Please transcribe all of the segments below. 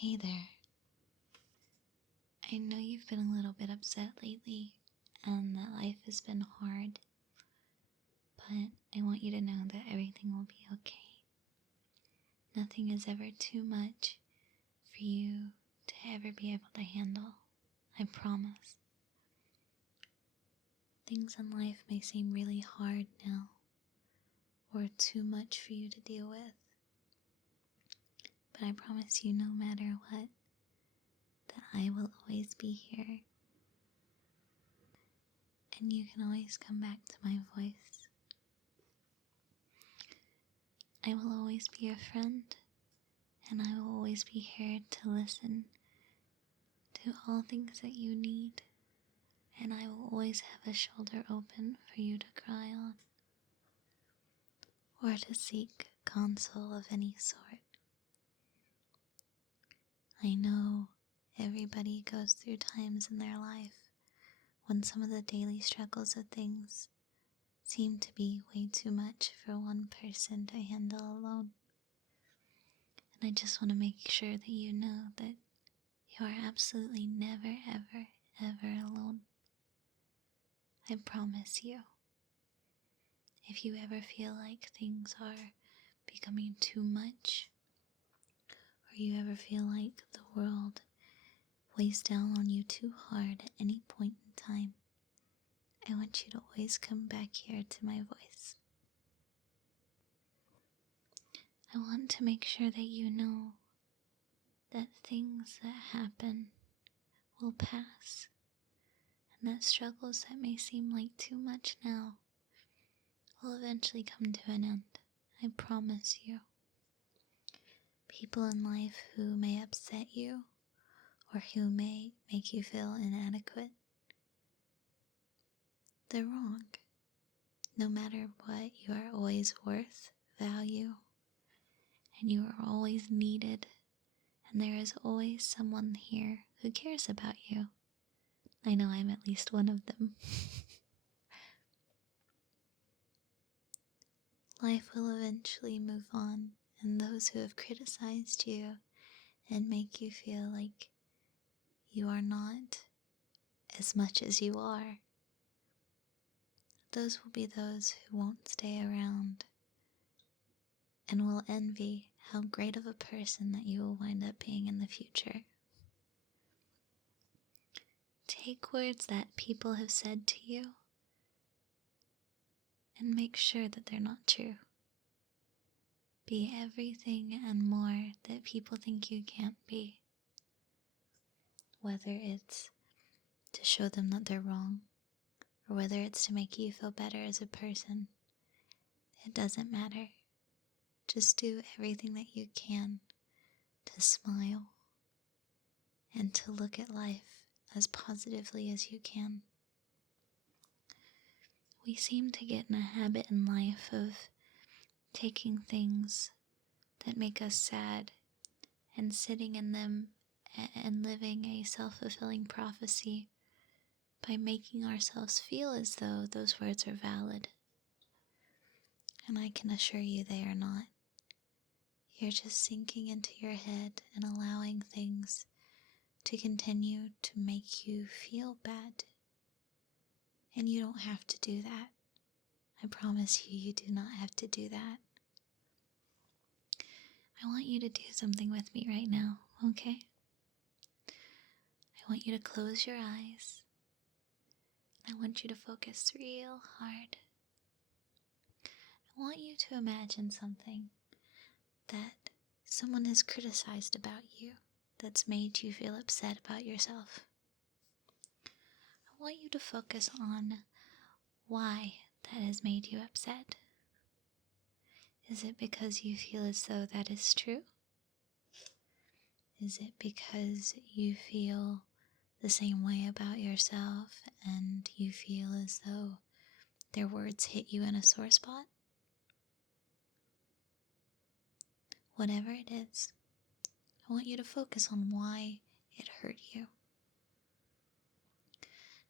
Hey there. I know you've been a little bit upset lately and that life has been hard, but I want you to know that everything will be okay. Nothing is ever too much for you to ever be able to handle. I promise. Things in life may seem really hard now, or too much for you to deal with, but I promise you, no matter what, that I will always be here, and you can always come back to my voice. I will always be a friend, and I will always be here to listen to all things that you need, and I will always have a shoulder open for you to cry on, or to seek console of any sort. I know everybody goes through times in their life when some of the daily struggles of things seem to be way too much for one person to handle alone. And I just want to make sure that you know that you are absolutely never, ever, ever alone. I promise you. If you ever feel like things are becoming too much, or you ever feel like the world weighs down on you too hard at any point in time, I want you to always come back here to my voice. I want to make sure that you know that things that happen will pass, and that struggles that may seem like too much now will eventually come to an end. I promise you. People in life who may upset you, or who may make you feel inadequate, they're wrong. No matter what, you are always worth value, and you are always needed, and there is always someone here who cares about you. I know I'm at least one of them. Life will eventually move on, and those who have criticized you and make you feel like you are not as much as you are, those will be those who won't stay around and will envy how great of a person that you will wind up being in the future. Take words that people have said to you and make sure that they're not true. Be everything and more that people think you can't be. Whether it's to show them that they're wrong, or whether it's to make you feel better as a person, it doesn't matter. Just do everything that you can to smile and to look at life as positively as you can. We seem to get in a habit in life of taking things that make us sad and sitting in them and living a self-fulfilling prophecy by making ourselves feel as though those words are valid. And I can assure you they are not. You're just sinking into your head and allowing things to continue to make you feel bad. And you don't have to do that. I promise you, you do not have to do that. I want you to do something with me right now, okay? I want you to close your eyes. I want you to focus real hard. I want you to imagine something that someone has criticized about you that's made you feel upset about yourself. I want you to focus on why that has made you upset. Is it because you feel as though that is true? Is it because you feel the same way about yourself and you feel as though their words hit you in a sore spot? Whatever it is, I want you to focus on why it hurt you.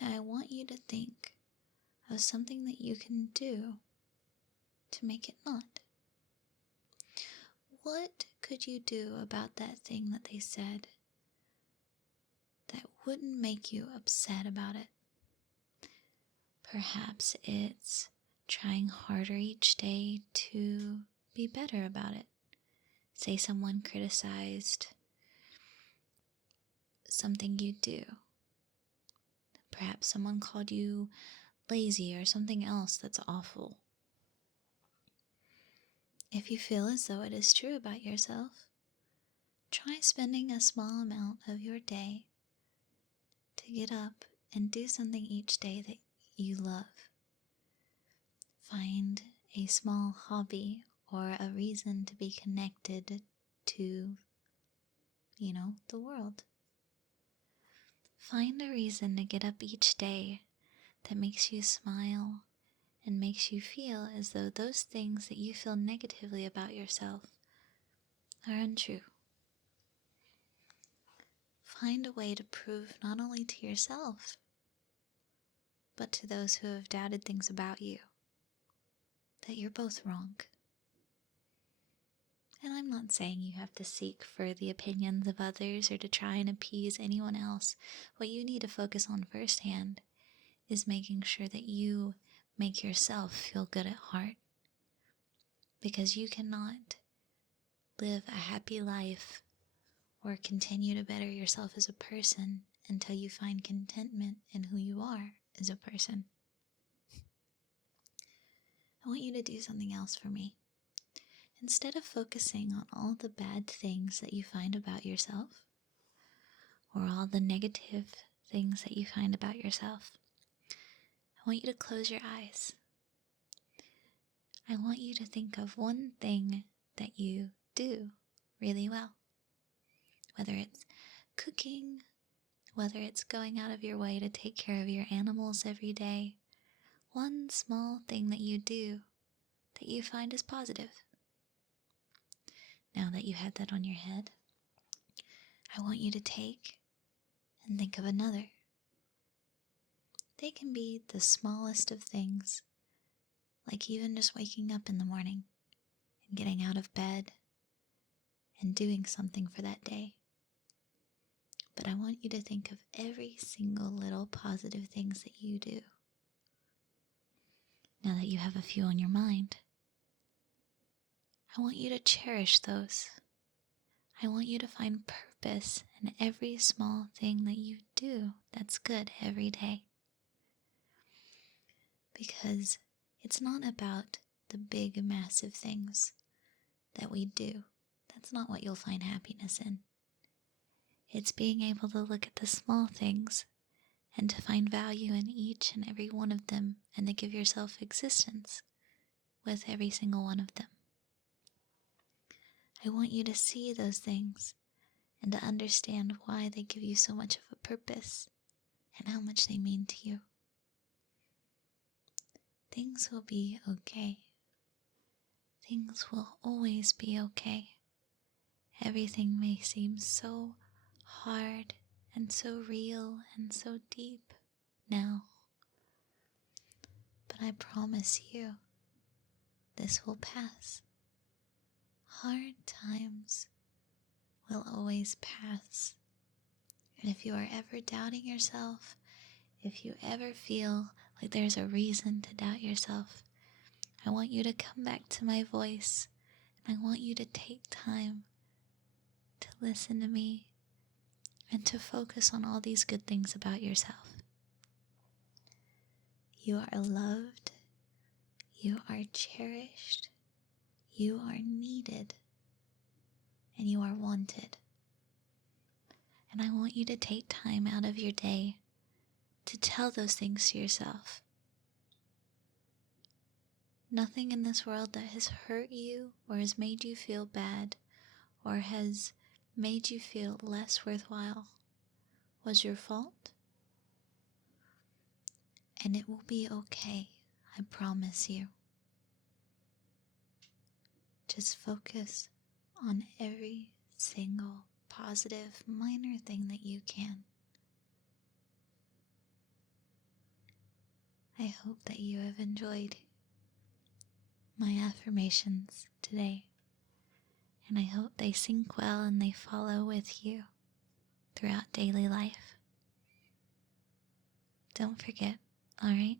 Now I want you to think of something that you can do to make it not. what could you do about that thing that they said that wouldn't make you upset about it? Perhaps it's trying harder each day to be better about it. Say someone criticized something you do. Perhaps someone called you lazy or something else that's awful. If you feel as though it is true about yourself, try spending a small amount of your day to get up and do something each day that you love. Find a small hobby or a reason to be connected to, the world. Find a reason to get up each day that makes you smile and makes you feel as though those things that you feel negatively about yourself are untrue. Find a way to prove not only to yourself, but to those who have doubted things about you, that you're both wrong. And I'm not saying you have to seek for the opinions of others or to try and appease anyone else. What you need to focus on firsthand is making sure that you make yourself feel good at heart. Because you cannot live a happy life or continue to better yourself as a person until you find contentment in who you are as a person. I want you to do something else for me. Instead of focusing on all the bad things that you find about yourself, or all the negative things that you find about yourself, I want you to close your eyes. I want you to think of one thing that you do really well. Whether it's cooking, whether it's going out of your way to take care of your animals every day, one small thing that you do that you find is positive. Now that you have that on your head, I want you to take and think of another. They can be the smallest of things, like even just waking up in the morning and getting out of bed and doing something for that day. But I want you to think of every single little positive things that you do. Now that you have a few on your mind, I want you to cherish those. I want you to find purpose in every small thing that you do that's good every day. Because it's not about the big, massive things that we do. That's not what you'll find happiness in. It's being able to look at the small things and to find value in each and every one of them and to give yourself existence with every single one of them. I want you to see those things and to understand why they give you so much of a purpose and how much they mean to you. Things will be okay. Things will always be okay. Everything may seem so hard and so real and so deep now. But I promise you, this will pass. Hard times will always pass. And if you are ever doubting yourself, if you ever feel like there's a reason to doubt yourself, I want you to come back to my voice, and I want you to take time to listen to me and to focus on all these good things about yourself. You are loved, you are cherished, you are needed, and you are wanted. And I want you to take time out of your day to tell those things to yourself. Nothing in this world that has hurt you or has made you feel bad or has made you feel less worthwhile was your fault. And it will be okay, I promise you. Just focus on every single positive, minor thing that you can. I hope that you have enjoyed my affirmations today, and I hope they sink well and they follow with you throughout daily life. Don't forget, alright?